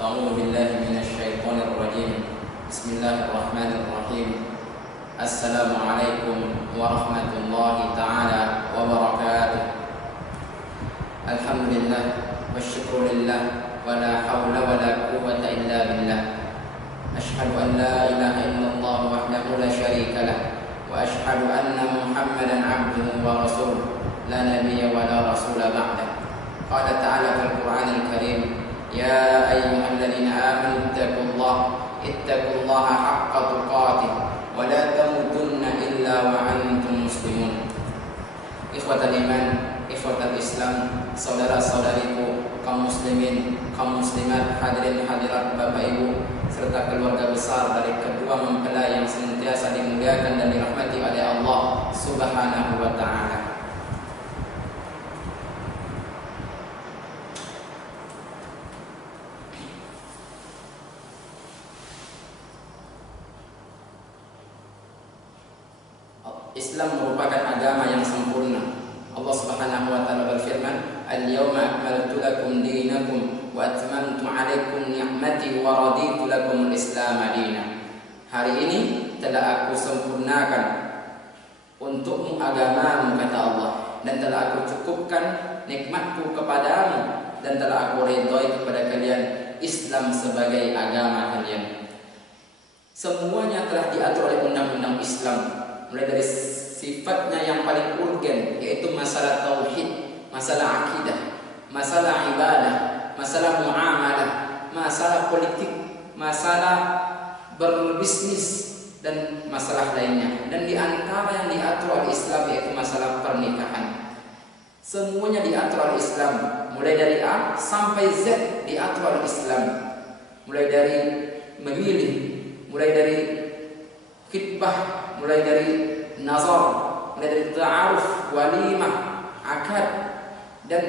أعوذ بالله من الشيطان الرجيم. بسم الله الرحمن الرحيم. السلام عليكم ورحمة الله تعالى وبركاته. الحمد لله والشكر لله ولا حول ولا قوة إلا بالله. أشهد أن لا إله إلا الله وحده لا شريك له وأشهد أن محمدا عبده ورسوله لا نبي ولا رسول بعده. قال تعالى في القرآن الكريم: يا أيها الذين آمنوا اتقوا الله حق تقاته ولا تموتن إلا وأنتم مسلمون. Ikhwatal iman, ikhwatal Islam, saudara-saudariku, kaum muslimin, kaum muslimat, hadirin hadirat Bapak Ibu serta keluarga besar dari kedua mempelai yang senantiasa dimuliakan dan dirahmati oleh Allah Subhanahu wa taala. Islam merupakan agama yang sempurna. Allah Subhanahu wa taala berfirman, "Al-yawma akmaltu lakum dinakum wa atmamtu 'alaikum ni'mati wa raditu lakum al-Islam dinan." Hari ini telah aku sempurnakan untukmu agamamu, kata Allah, dan telah aku cukupkan nikmatku kepadamu dan telah aku ridhoi kepada kalian Islam sebagai agama kalian. Semuanya telah diatur oleh undang-undang Islam, mulai dari sifatnya yang paling urgen, yaitu masalah tauhid, masalah akidah, masalah ibadah, masalah muamalah, masalah politik, masalah berbisnis, dan masalah lainnya. Dan di antara yang diatur oleh Islam yaitu masalah pernikahan. Semuanya diatur oleh Islam, mulai dari A sampai Z diatur oleh Islam. Mulai dari memilih, mulai dari khitbah, mulai dari nazar, mulai dari ta'aruf, walimah, akad, dan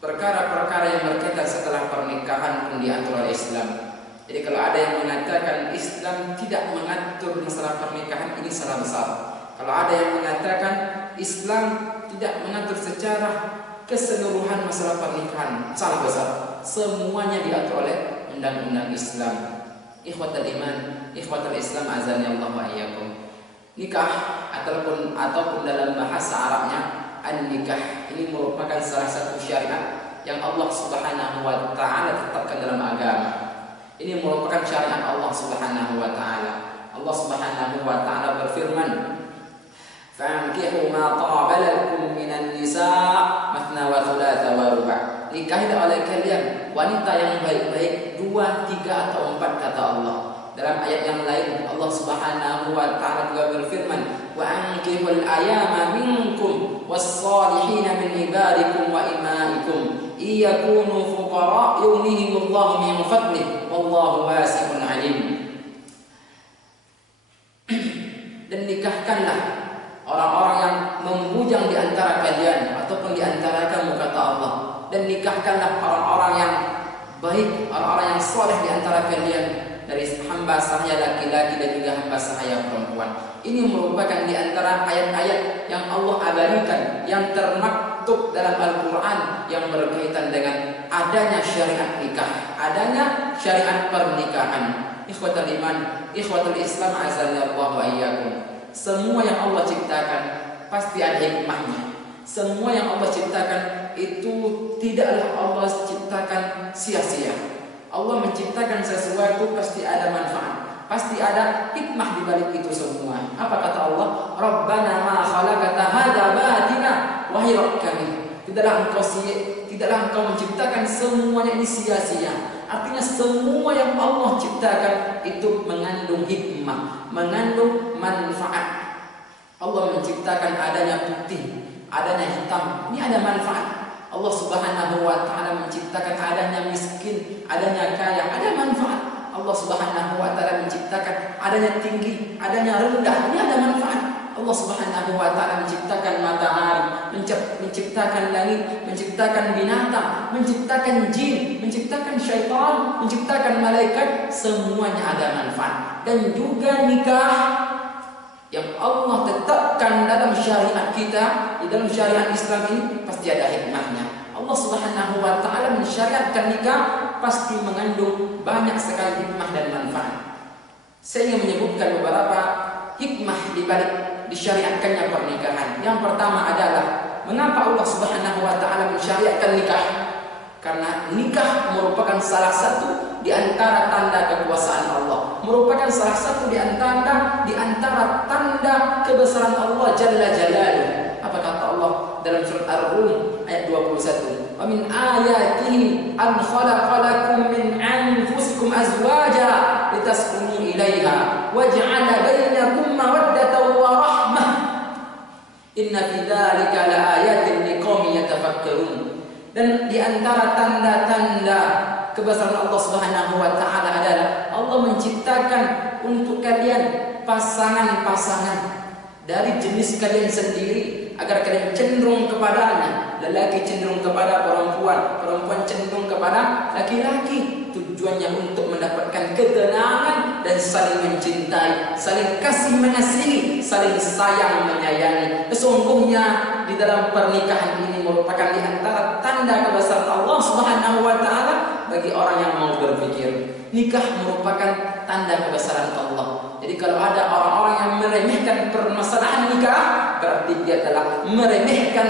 perkara-perkara yang berkaitan setelah pernikahan pun diatur oleh Islam. Jadi kalau ada yang mengatakan Islam tidak mengatur masalah pernikahan, ini salah besar. Kalau ada yang mengatakan Islam tidak mengatur secara keseluruhan masalah pernikahan, salah besar. Semuanya diatur oleh undang-undang Islam. Ikhwatul iman, ikhwatul Islam, azani Allah wa iyyakum. Nikah ataupun dalam bahasa Arabnya an-nikah ini merupakan salah satu syariat yang Allah Subhanahu wa taala tetapkan dalam agama. Ini merupakan syariat Allah Subhanahu wa taala. Allah Subhanahu wa taala berfirman, "Fankihu ma taba lakum minan nisa' mathna wa thulatha wa ruba'." Nikahilah oleh kalian wanita yang baik-baik, 2, 3 atau 4, kata Allah. Dalam ayat yang lain Allah Subhanahu wa taala juga berfirman, "Wa ankihul ayama minkum was-salihina min ibadikum wa imaikum iyakunu fuqara yughnihimullahu min fadlihi wallahu wasi'un 'alim." Dan nikahkanlah orang-orang yang membujang di antara kalian ataupun di antara kamu, kata Allah. Dan nikahkanlah orang-orang yang baik, orang-orang yang saleh di antara kalian dari hamba sahaya laki-laki dan juga hamba sahaya perempuan. Ini merupakan di antara ayat-ayat yang Allah abadikan, yang termaktub dalam Al-Quran, yang berkaitan dengan adanya syariat nikah, adanya syariat pernikahan. Ikhwatul iman, ikhwatul Islam, azza wa iyyakum. Semua yang Allah ciptakan pasti ada hikmahnya. Semua yang Allah ciptakan itu tidaklah Allah ciptakan sia-sia. Allah menciptakan sesuatu pasti ada manfaat, pasti ada hikmah di balik itu semua. Apa kata Allah? "Rabbana ma khalaqta hadza batina wa hiya kami." Tidaklah engkau menciptakan semuanya ini sia-sia. Artinya semua yang Allah ciptakan itu mengandung hikmah, mengandung manfaat. Allah menciptakan adanya putih, adanya hitam, ini ada manfaat. Allah Subhanahu wa taala menciptakan adanya miskin, adanya kaya, ada manfaat. Allah Subhanahu wa taala menciptakan adanya tinggi, adanya rendah, ini ada manfaat. Allah Subhanahu wa taala menciptakan matahari, menciptakan langit, menciptakan binatang, menciptakan jin, menciptakan syaitan, menciptakan malaikat, semuanya ada manfaat. Dan juga nikah yang Allah tetapkan dalam syariat kita, di dalam syariat Islam ini pasti ada hikmahnya. Allah Subhanahu wa taala mensyariatkan nikah pasti mengandung banyak sekali hikmah dan manfaat. Saya ingin menyebutkan beberapa hikmah di balik disyariatkannya pernikahan. Yang pertama adalah mengapa Allah Subhanahu wa taala mensyariatkan nikah? Karena nikah merupakan salah satu di antara tanda kekuasaan Allah, merupakan salah satu di antara tanda kebesaran Allah Jalla Jalaluhu. Apa kata Allah dalam surat Ar-Rum ayat 21? Wa min ayatihi an khalaqa lakum min anfusikum azwaja litaskunu ilaiha wa ja'ala bainakum mawaddatan wa rahmah. Inna fi dzalika laayatin liqaumin yatafakkarun. Dan di antara tanda-tanda kebesaran Allah Subhanahu wa taala adalah Allah menciptakan untuk kalian pasangan-pasangan dari jenis kalian sendiri agar kalian cenderung kepadanya. Lelaki cenderung kepada perempuan, perempuan cenderung kepada laki-laki. Tujuannya untuk mendapatkan ketenangan dan saling mencintai, saling kasih mengasihi, saling sayang menyayangi. Sesungguhnya di dalam pernikahan ini merupakan di antara tanda kebesaran Allah Subhanahu wa taala bagi orang yang mau berpikir. Nikah merupakan tanda kebesaran Allah. Jadi kalau ada orang-orang yang meremehkan permasalahan nikah, berarti dia telah meremehkan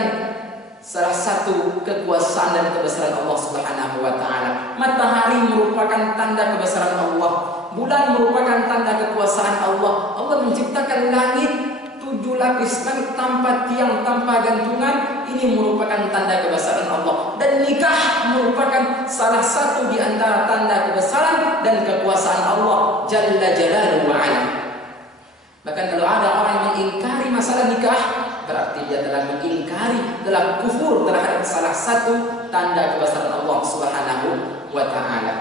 salah satu kekuasaan dan kebesaran Allah Subhanahu wa taala. Matahari merupakan tanda kebesaran Allah. Bulan merupakan tanda kekuasaan Allah. Allah menciptakan langit 7 lapis, langit tanpa tiang, tanpa gantungan. Ini merupakan tanda kebesaran Allah. Dan nikah merupakan salah satu di antara tanda kebesaran dan kekuasaan Allah Jalla Jalaluhu wa ala. Bahkan kalau ada orang yang mengingkari masalah nikah, berarti dia telah mengingkari, telah kufur terhadap salah satu tanda kebesaran Allah Subhanahu wa taala.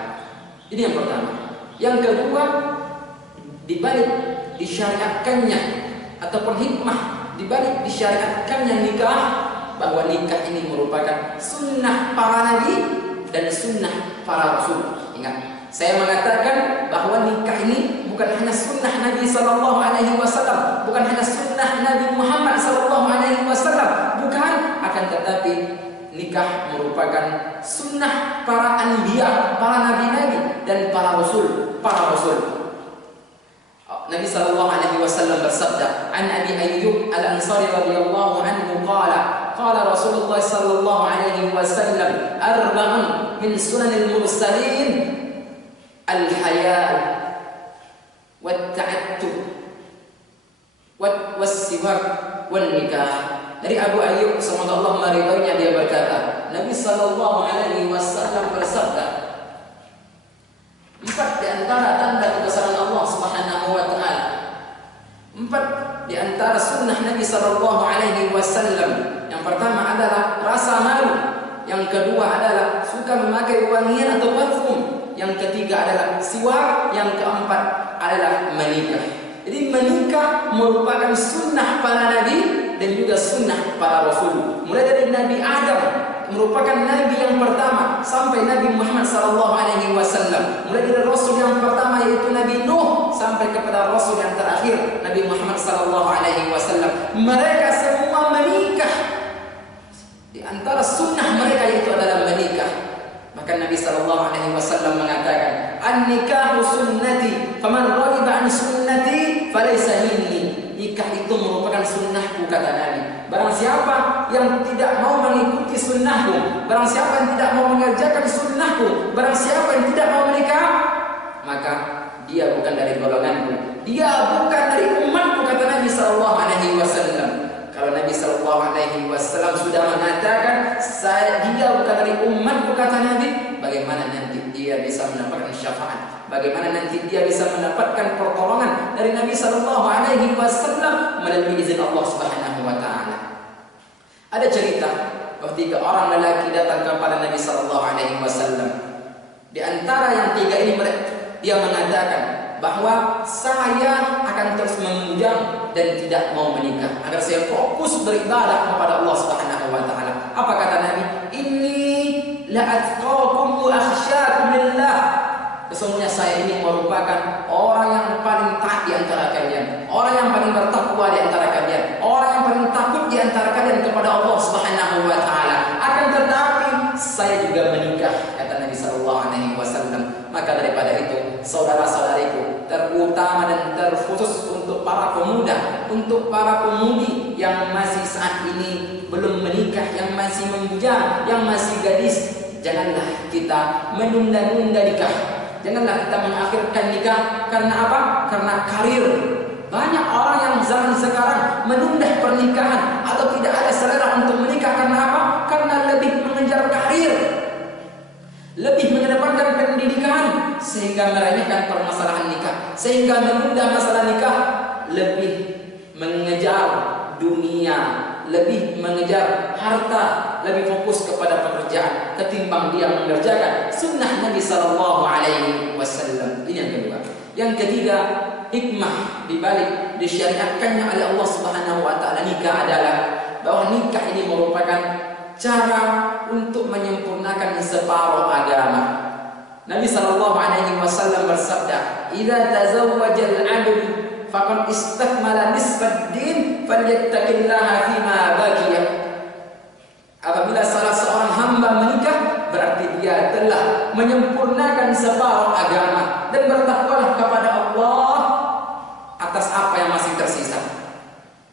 Ini yang pertama. Yang kedua, di balik disyariatkannya ataupun hikmah di balik disyariatkannya nikah, bahwa nikah ini merupakan sunnah para nabi dan sunnah para rasul. Ingat, saya mengatakan bahwa nikah ini bukan hanya sunnah Nabi sallallahu alaihi wasallam, bukan hanya sunnah Nabi Muhammad sallallahu alaihi wasallam, bukan, akan tetapi nikah merupakan sunnah para anbiya, para nabi-nabi dan para rasul, Nabi sallallahu alaihi wasallam bersabda, "An Abi Ayyub Al-Ansari radhiyallahu anhu qala Rasulullah sallallahu alaihi wasallam, arba'un min sunanil mursalin al-haya' wat-ta'attub was-siwak wan-nikah." Dari Abu Ayyub, semoga Allah meridhoinya, dia berkata, Nabi sallallahu alaihi wasallam bersabda, 4 di antara tanda kebesaran Allah Subhanahu wa taala, 4 di antara sunnah Nabi sallallahu alaihi wasallam. Yang pertama adalah rasa malu, yang kedua adalah suka memakai wangian atau parfum, yang ketiga adalah siwak, yang keempat adalah menikah. Jadi menikah merupakan sunnah para nabi dan juga sunnah para rasul. Mulai dari Nabi Adam, merupakan nabi yang pertama, sampai Nabi Muhammad sallallahu alaihi wasallam. Mulai dari rasul yang pertama yaitu Nabi Nuh sampai kepada rasul yang terakhir Nabi Muhammad sallallahu alaihi wasallam. Mereka semua menikah. Di antara sunnah mereka itu adalah menikah. Maka Nabi sallallahu alaihi wasallam mengatakan, "An-nikahu sunnati, faman raghiba an sunnati falaysa minni." Nikah itu merupakan sunnahku, kata Nabi. Barang siapa yang tidak mau mengikuti sunnahku, barang siapa yang tidak mau mengerjakan sunnahku, barang siapa yang tidak mau menikah, maka dia bukan dari golonganku, dia bukan dari umatku, kata Nabi sallallahu alaihi wasallam. Kalau Nabi sallallahu alaihi wasallam sudah mengatakan dia bukan dari umatku, kata Nabi, bagaimana nanti dia bisa mendapatkan syafaat? Bagaimana nanti dia bisa mendapatkan pertolongan dari Nabi sallallahu alaihi wasallam melalui izin Allah Subhanahu wa taala? Ada cerita ketika orang lelaki datang kepada Nabi sallallahu alaihi wasallam. Di antara yang 3 ini dia mengatakan bahwa saya akan terus memujang dan tidak mau menikah agar saya fokus beribadah kepada Allah Subhanahu wa taala. Apa kata Nabi? Inni la atqakum wa akhsyakum lillah. Sesungguhnya saya ini merupakan orang yang paling taat di antara kalian, orang yang paling bertakwa di antara kalian, orang yang paling takut di antara kalian kepada Allah Subhanahu wa taala. Akan tetapi saya juga menikah, kata Nabi sallallahu alaihi saudara-saudariku, terutama dan terkhusus untuk para pemuda, untuk para pemudi yang masih saat ini belum menikah, yang masih membujang, yang masih gadis, janganlah kita menunda-nunda nikah. Janganlah kita mengakhirkan nikah. Karena apa? Karena karir. Banyak orang yang zaman sekarang menunda pernikahan atau tidak ada selera untuk menikah. Karena apa? Karena lebih mengejar karir, lebih mengedepankan pendidikan, sehingga meremehkan permasalahan nikah, sehingga menunda masalah nikah, lebih mengejar dunia, lebih mengejar harta, lebih fokus kepada pekerjaan ketimbang dia mengerjakan sunnah Nabi Sallallahu Alaihi Wasallam. Ini yang kedua. Yang ketiga, hikmah dibalik disyariatkannya oleh Allah Subhanahu Wa Taala nikah adalah bahwa nikah ini merupakan cara untuk menyempurnakan separuh agama. Nabi Sallallahu Alaihi Wasallam bersabda, "Idza tazawwaja al-'abd faqad istakmala nisfad din, falyattaqillaha fima baqiya." Apabila salah seorang hamba menikah, berarti dia telah menyempurnakan separuh agama, dan bertakwalah kepada Allah atas apa yang masih tersisa.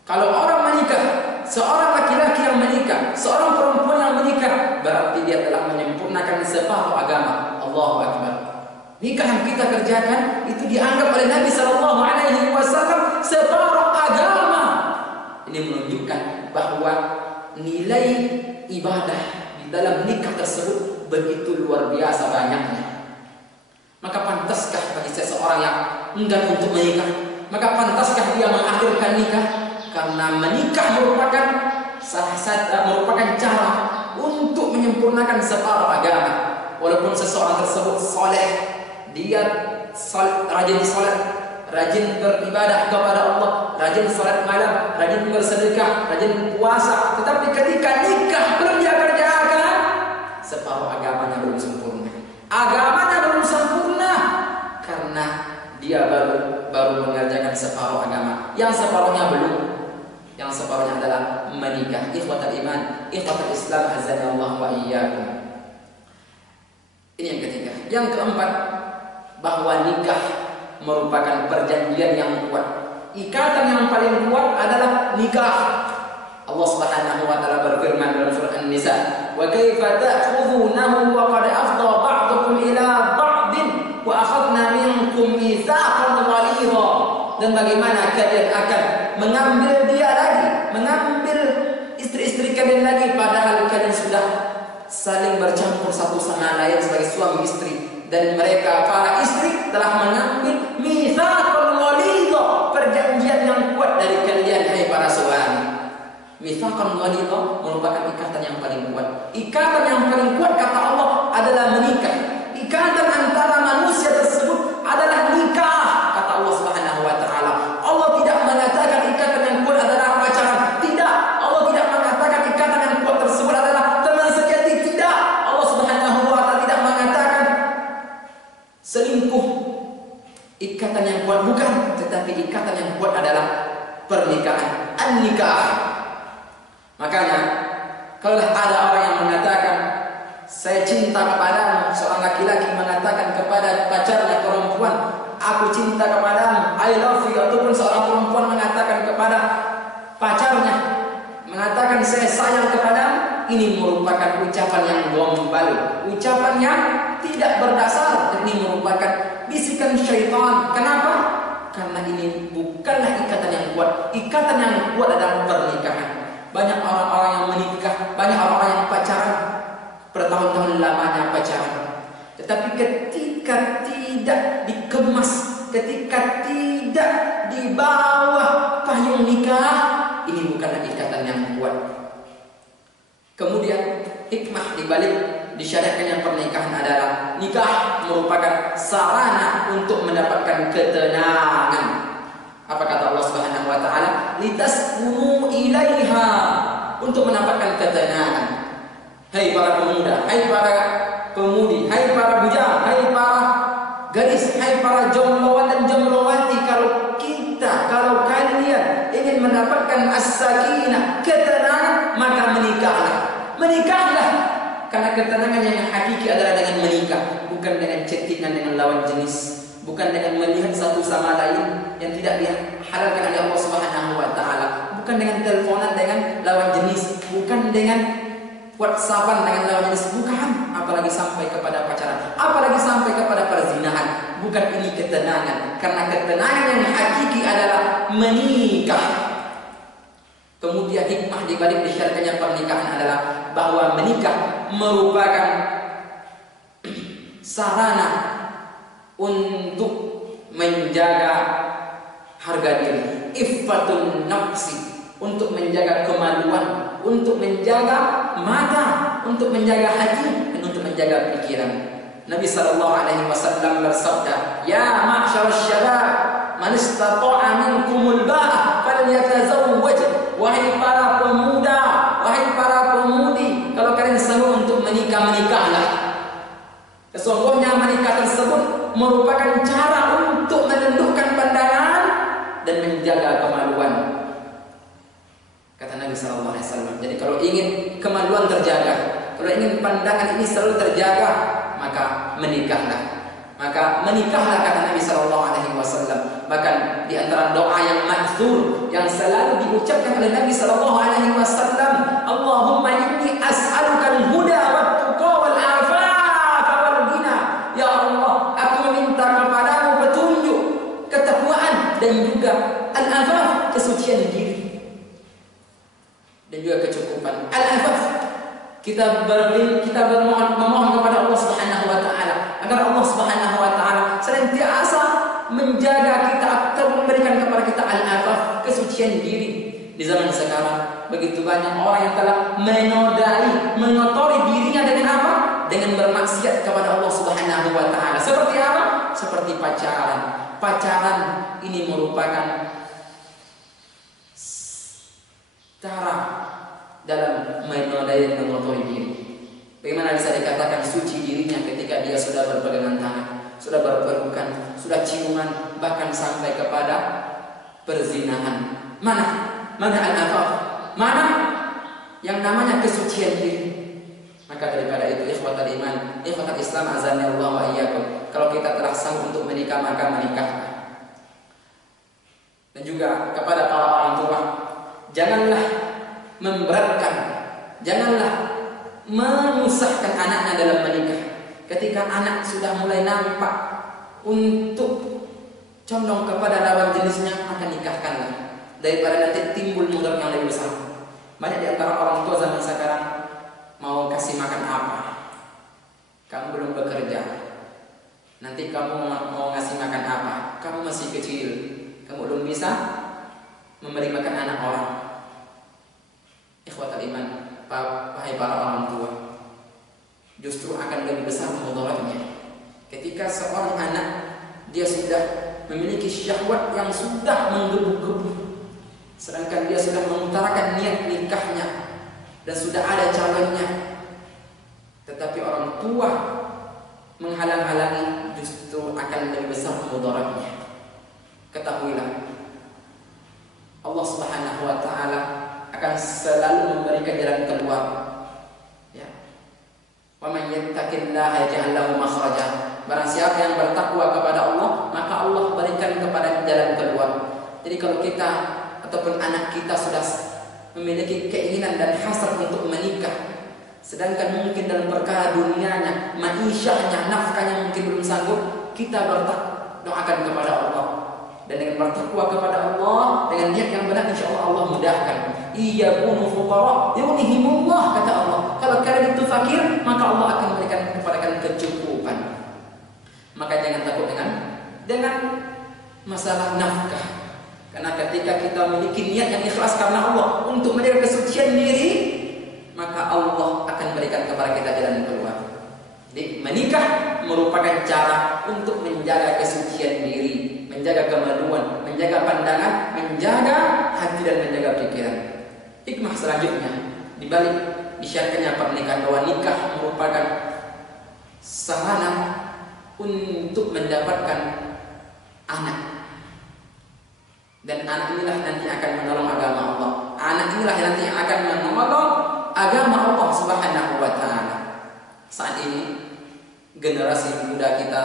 Kalau orang menikah, seorang laki-laki yang menikah, seorang perempuan yang menikah, berarti dia telah menyempurnakan separuh agama. Allahu Akbar. Nikah yang kita kerjakan itu dianggap oleh Nabi Sallallahu Alaihi Wasallam separuh agama. Ini menunjukkan bahwa nilai ibadah di dalam nikah tersebut begitu luar biasa banyaknya. Maka pantaskah bagi seseorang yang enggan untuk menikah? Maka pantaskah dia mengakhirkan nikah? Karena menikah merupakan merupakan cara untuk menyempurnakan separuh agama. Walaupun seseorang tersebut soleh, dia rajin salat, rajin beribadah kepada Allah, rajin salat malam, rajin bersedekah, rajin puasa, tetapi ketika nikah belum dia kerjakan, separuh agamanya belum sempurna. Agamanya belum sempurna karena dia baru mengerjakan separuh agama. Yang separuhnya belum. Yang separuhnya adalah menikah. Ikhwatul iman, ikhwatul Islam, azza Allah wa iyyakum. Ini yang ketiga. Yang keempat, bahwa nikah merupakan perjanjian yang kuat. Ikatan yang paling kuat adalah nikah. Allah Subhanahu wa taala berfirman dalam surah An-Nisa, "Wa kaifa ta'khudhunahu wa qad afdha ba'dukum ila ba'din wa akhadna minkum mitsaqan ghalidha." Dan bagaimana kalian akan mengambil dia lagi, mengambil istri-istri kalian lagi, padahal kalian sudah saling bercampur satu sama lain sebagai suami istri, dan mereka para istri telah mengambil mitsaqan ghalidha, perjanjian yang kuat dari kalian hai para suami. Mitsaqan ghalidha merupakan ikatan yang paling kuat. Ikatan yang paling kuat kata Allah adalah menikah. Ikatan antara manusia tersebut adalah nikah kata Allah Subhanahu wa taala. Allah tidak mengatakan ikatan yang kuat adalah pacaran. Tidak. Allah tidak mengatakan ikatan yang kuat tersebut adalah teman sejati. Tidak. Allah Subhanahu wa taala tidak mengatakan selingkuh. Ikatan yang kuat bukan, tetapi ikatan yang kuat adalah pernikahan, an-nikah. Makanya kalau ada orang yang mengatakan saya cinta kepadamu, seorang laki-laki mengatakan kepada pacarnya perempuan, aku cinta kepadamu, I love you, ataupun seorang perempuan mengatakan kepada pacarnya, mengatakan saya sayang kepadamu, ini merupakan ucapan yang gombal, ucapan yang tidak berdasar. Ini merupakan bisikan syaitan. Kenapa? Karena ini bukanlah ikatan yang kuat. Ikatan yang kuat adalah pernikahan. Banyak orang-orang yang menikah, banyak orang-orang yang pacaran, bertahun-tahun lamanya pacaran, tetapi ketika tidak dikemas, ketika tidak di bawah payung nikah, ini bukanlah ikatan yang kuat. Kemudian hikmah dibalik disyariatkannya pernikahan adalah nikah merupakan sarana untuk mendapatkan ketenangan. Apa kata Allah Subhanahu wa taala? Litaskunu ilaiha, untuk mendapatkan ketenangan. Hai para pemuda, hai para pemudi, hai para bujang, hai para gadis, hai para jombloan dan jomblowati, kalau kalian ingin mendapatkan as-sakinah, ketenangan, maka menikahlah. Menikahlah. Karena ketenangan yang hakiki adalah dengan menikah, bukan dengan chattingan dengan lawan jenis, bukan dengan melihat satu sama lain yang tidak dihalalkan oleh Allah Subhanahu wa taala, bukan dengan teleponan dengan lawan jenis, bukan dengan WhatsAppan dengan lawan jenis, bukan, apalagi sampai kepada pacaran, apalagi sampai kepada perzinahan. Bukan ini ketenangan, karena ketenangan yang hakiki adalah menikah. Kemudian hikmah di balik disyariatkannya pernikahan adalah bahwa menikah merupakan sarana untuk menjaga harga diri, iffatun nafsi, untuk menjaga kemaluan, untuk menjaga mata, untuk menjaga hati, dan untuk menjaga pikiran. Nabi sallallahu alaihi wasallam bersabda, "Ya ma'syarasy syabab, man istata'a minkumul ba'a falyatazawwaj." Wahai para pemuda, wahai para pemudi, kalau kalian sanggup untuk menikah, menikahlah. Sesungguhnya menikah tersebut merupakan cara untuk menundukkan pandangan dan menjaga kemaluan. Kata Nabi sallallahu alaihi wasallam. Jadi kalau ingin kemaluan terjaga, kalau ingin pandangan ini selalu terjaga, maka menikahlah. Maka menikahlah, kata Nabi sallallahu alaihi wasallam. Bahkan di antara doa yang ma'thur yang selalu diucapkan oleh Nabi sallallahu alaihi wasallam, Allahumma inni as'aluka al-huda wat-tuqa wal-'afafa wal-ghina. Ya Allah, aku meminta kepadamu petunjuk, ketakwaan, dan juga al-'afaf, kesucian diri, dan juga kecukupan. Al-'afaf, kita memohon kepada Allah Subhanahu wa taala agar Allah Subhanahu wa taala senantiasa menjaga kita atau memberikan kepada kita al-'afaf, kesucian diri. Di zaman sekarang begitu banyak orang yang telah mengotori dirinya dengan apa? Dengan bermaksiat kepada Allah Subhanahu wa taala. Seperti apa? Seperti pacaran. Pacaran ini merupakan cara dalam menodai dan mengotori diri. Bagaimana bisa dikatakan suci dirinya ketika dia sudah berpegangan tangan, sudah berpelukan, sudah ciuman, bahkan sampai kepada perzinahan. Mana al-'afaf? Mana yang namanya kesucian diri? Maka daripada itu, ikhwatal iman, ikhwatal Islam, azani Allah wa iyyakum, kalau kita telah sanggup untuk menikah, maka menikahlah. Dan juga kepada para orang tua, janganlah memberatkan, janganlah menyusahkan anaknya dalam menikah. Ketika anak sudah mulai nampak untuk condong kepada lawan jenisnya, maka nikahkanlah, daripada nanti timbul mudarat yang lebih besar. Banyak di antara orang tua zaman sekarang mau kasih makan apa? Kamu belum bekerja, nanti kamu mau ngasih makan apa? Kamu masih kecil, kamu belum bisa memberi makan anak orang. Ikhwatal iman, wahai para orang tua, justru akan lebih besar mudaratnya ketika seorang anak dia sudah memiliki syahwat yang sudah menggebu-gebu, sedangkan dia sudah mengutarakan niat nikahnya dan sudah ada calonnya, tetapi orang tua menghalang-halangi, justru akan lebih besar mudaratnya. Ketahuilah, Allah Subhanahu wa taala akan selalu memberikan jalan keluar. Ya. Wa man yattaqillaha yaj'al lahu makhraja. Barang siapa yang bertakwa kepada Allah, maka Allah berikan kepada jalan keluar. Jadi kalau kita ataupun anak kita sudah memiliki keinginan dan hasrat untuk menikah, sedangkan mungkin dalam perkara dunianya, ma'isyahnya, nafkahnya mungkin belum sanggup, kita doakan kepada Allah. Dan dengan bertakwa kepada Allah, dengan niat yang benar, insyaallah Allah mudahkan. Iyakunu fuqara yughnihimullah, kata Allah. Kalau kalian itu fakir, maka Allah akan memberikan kepada kalian kecukupan. Maka jangan takut dengan masalah nafkah. Karena ketika kita memiliki niat yang ikhlas karena Allah untuk menjaga kesucian diri, maka Allah akan berikan kepada kita jalan keluar. Jadi menikah merupakan cara untuk menjaga kesucian diri, menjaga kemaluan, menjaga pandangan, menjaga hati dan menjaga pikiran. Hikmah selanjutnya di balik disyariatkannya pernikahan, bahwa nikah merupakan sarana untuk mendapatkan anak. Dan anak inilah nanti akan menolong agama Allah. Anak inilah nanti akan menolong agama Allah Subhanahu wa taala. Saat ini generasi muda kita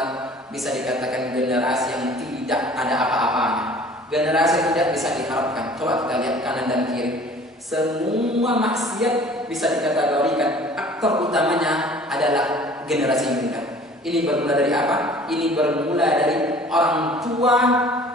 bisa dikatakan generasi yang tidak ada apa-apanya, generasi yang tidak bisa diharapkan. Coba kita lihat kanan dan kiri, semua maksiat bisa dikategorikan aktor utamanya adalah generasi muda. Ini bermula dari apa? Ini bermula dari orang tua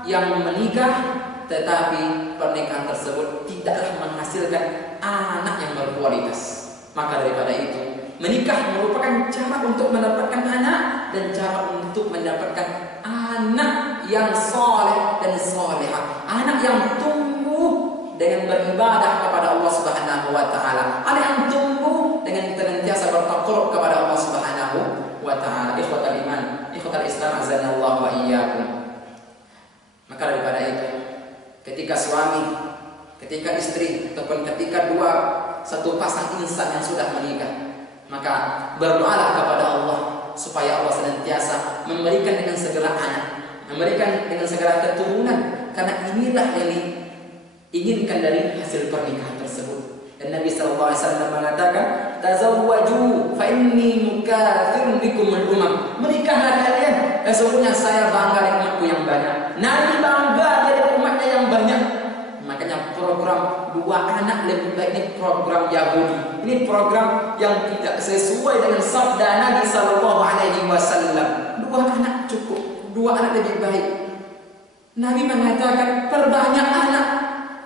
yang menikah, tetapi pernikahan tersebut tidaklah menghasilkan anak yang berkualitas. Maka daripada itu, menikah merupakan cara untuk mendapatkan anak dan cara untuk mendapatkan anak yang soleh dan soleha, anak yang tumbuh dengan beribadah kepada Allah Subhanahu wa taala, anak yang tumbuh dengan senantiasa bertakarub kepada Allah Subhanahu wa taala. Ikhwatal iman, ikhwatal Islam, azanallahu wa iyyakum. Maka daripada itu, ketika suami, ketika istri, ataupun ketika satu pasang insan yang sudah menikah, maka berdoalah kepada Allah supaya Allah senantiasa memberikan dengan segala anak, memberikan dengan segala keturunan, karena inilah yang diinginkan dari hasil pernikahan tersebut. Dan Nabi SAW mengatakan, tazawwaju fa inni mukathirun bikum al-umam. Menikahlah kalian, sesungguhnya saya bangga dengan umatku yang banyak. Nabi bangga dengan umatnya yang banyak. Makanya program 2 anak lebih baik ini program Yahudi. Ini program yang tidak sesuai dengan sabda Nabi SAW. 2 anak cukup, 2 anak lebih baik. Nabi mengatakan perbanyak anak,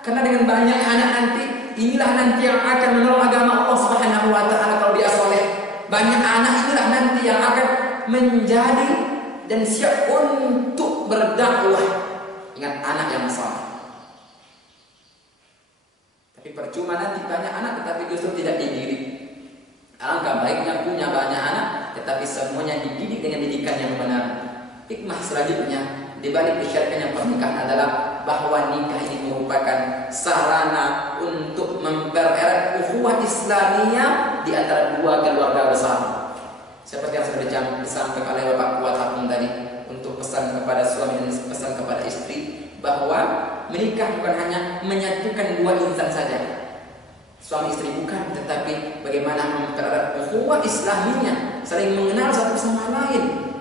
karena dengan banyak anak nanti, inilah nanti yang akan menolong agama Allah Subhanahu wa taala kalau dia soleh. Banyak anak inilah nanti yang akan menjadi dan siap untuk berdakwah. Ingat, anak yang soleh. Tapi percuma nanti banyak anak tetapi justru tidak dididik. Alangkah baiknya punya banyak anak tetapi semuanya dididik dengan didikan yang benar. Hikmah selanjutnya di balik disyariatkannya pernikahan adalah bahwa nikah ini merupakan sarana untuk mempererat ukhuwah Islamiyah di antara 2 keluarga besar. Seperti yang sudah disampaikan oleh Bapak Kuat Hakun tadi, untuk pesan kepada suami dan pesan kepada istri bahwa menikah bukan hanya menyatukan 2 insan saja, suami istri bukan, tetapi bagaimana mempererat ukhuwah Islamiyah, saling mengenal satu sama lain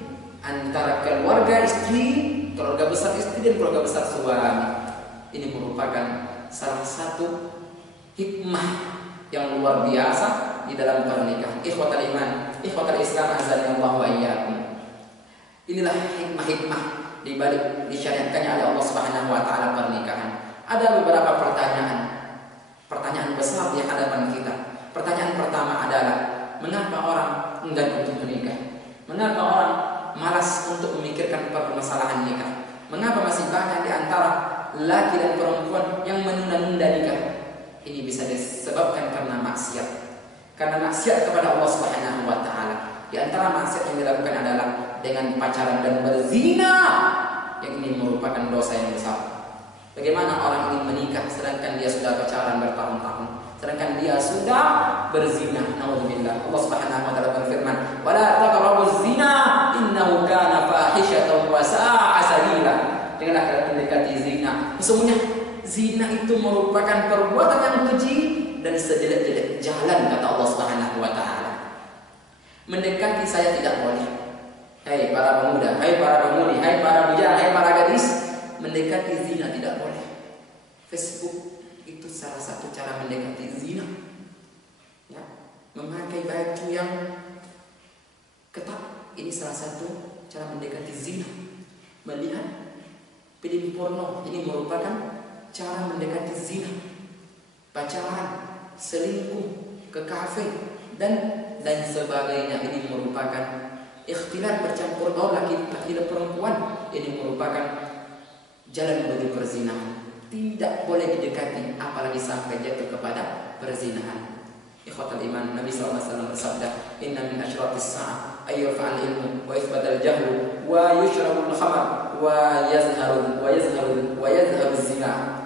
antara keluarga istri, keluarga besar istri dan keluarga besar suami. Ini merupakan salah satu hikmah yang luar biasa di dalam pernikahan. Ikhwatal iman, ikhwatal Islam, azanillahu wa iyyakum. Inilah hikmah-hikmah di balik disyariatkannya oleh Allah Subhanahu wa taala pernikahan. Ada beberapa pertanyaan besar di hadapan kita. Pertanyaan pertama adalah, mengapa orang enggan untuk menikah? Mengapa orang malas untuk memikirkan permasalahan nikah? Mengapa masih banyak di antara laki dan perempuan yang menunda-nunda nikah? Ini bisa disebabkan karena maksiat. Karena maksiat kepada Allah Subhanahu wa taala. Di antara maksiat yang dilakukan adalah dengan pacaran dan berzina, yang ini merupakan dosa yang besar. Bagaimana orang ingin menikah sedangkan dia sudah pacaran bertahun-tahun, sedangkan dia sudah berzina? Nauzubillah. Allah Subhanahu wa taala berfirman, "Wala taqrabuz zina innahu kana fahishatan wa sa'a sabila." Janganlah kalian mendekati zina. Sesungguhnya zina itu merupakan perbuatan yang keji dan sejelek-jelek jalan, kata Allah Subhanahu wa taala. Mendekati saya tidak boleh. Hai para pemuda, hai para pemudi, hai para bujang, hai para gadis, mendekati zina tidak boleh. Facebook itu salah satu cara mendekati zina. Ya, memakai baju yang ketat, ini salah satu cara mendekati zina. Melihat film porno, ini merupakan cara mendekati zina. Pacaran, selingkuh, ke kafe dan sebagainya, ini merupakan ikhtilat bercampur baur laki-laki dan perempuan. Ini merupakan jalan menuju perzinahan. Tidak boleh didekati, apalagi sampai jatuh kepada perzinahan. Ikhwatal iman, Nabi SAW bersabda, "Inna min asyratis sa'ah ay yurfa'al ilmu wa yuthbatal jahlu wa yushrabul khamar wa yazharu zina."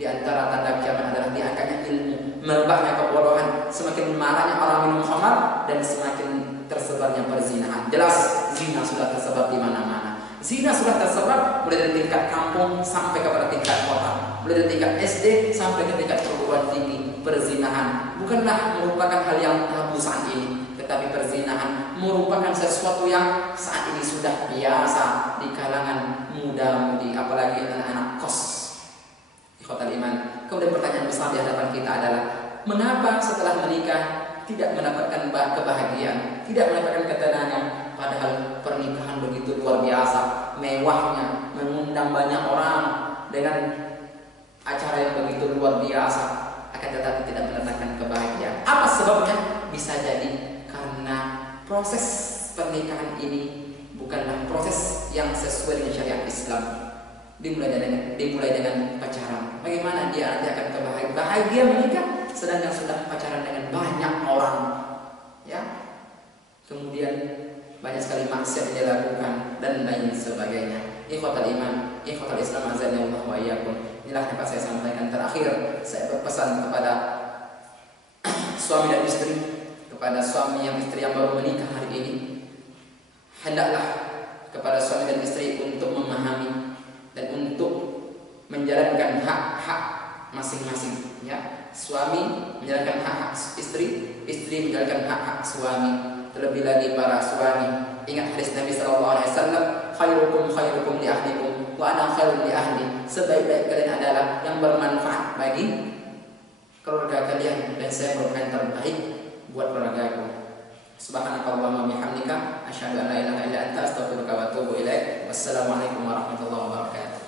Di antara tanda kiamat adalah diangkatnya ilmu, merebaknya kebodohan, semakin maraknya orang minum khamar dan semakin tersebarnya perzinahan. Jelas zina sudah tersebar di mana-mana. Zina sudah tersebar mulai dari tingkat kampung sampai kepada tingkat kota, mulai dari tingkat SD sampai ke tingkat perguruan tinggi. perzinahan bukanlah merupakan hal yang tabu saat ini, tetapi perzinahan merupakan sesuatu yang saat ini sudah biasa di kalangan muda-mudi, apalagi anak-anak kos. Ikhwatal iman. Kemudian pertanyaan besar di hadapan kita adalah, mengapa setelah menikah tidak mendapatkan kebahagiaan, tidak mendapatkan ketenangan, padahal pernikahan begitu luar biasa, mewahnya, mengundang banyak orang dengan acara yang begitu luar biasa, akan tetapi tidak mendapatkan kebahagiaan. Apa sebabnya? Bisa jadi karena proses pernikahan ini bukanlah proses yang sesuai dengan syariat Islam. Dimulai dengan pacaran. Bagaimana dia nanti akan bahagia menikah sedangkan sudah pacaran dengan banyak orang, ya? Kemudian banyak sekali maksiat yang dia lakukan dan lain sebagainya. Ikhwatal iman, ikhwatal Islam, azza wa iyyakum. Inilah yang dapat saya sampaikan. Terakhir, saya berpesan kepada suami dan istri, kepada suami yang istri yang baru menikah hari ini, hendaklah kepada suami dan istri untuk memahami dan untuk menjalankan hak-hak masing-masing, ya. Suami menjalankan hak-hak istri, istri menjalankan hak-hak suami. Terlebih lagi para suami, ingat hadis Nabi sallallahu alaihi wasallam, khairukum li ahlikum wa ana khairun li ahli. Sebaik-baik kalian adalah yang bermanfaat bagi keluarga kalian, dan saya merupakan terbaik buat keluargaku. Subhanakallahumma bihamdika asyhadu an la ilaha illa anta astaghfiruka wa atubu ilaik. Wassalamualaikum warahmatullahi wabarakatuh.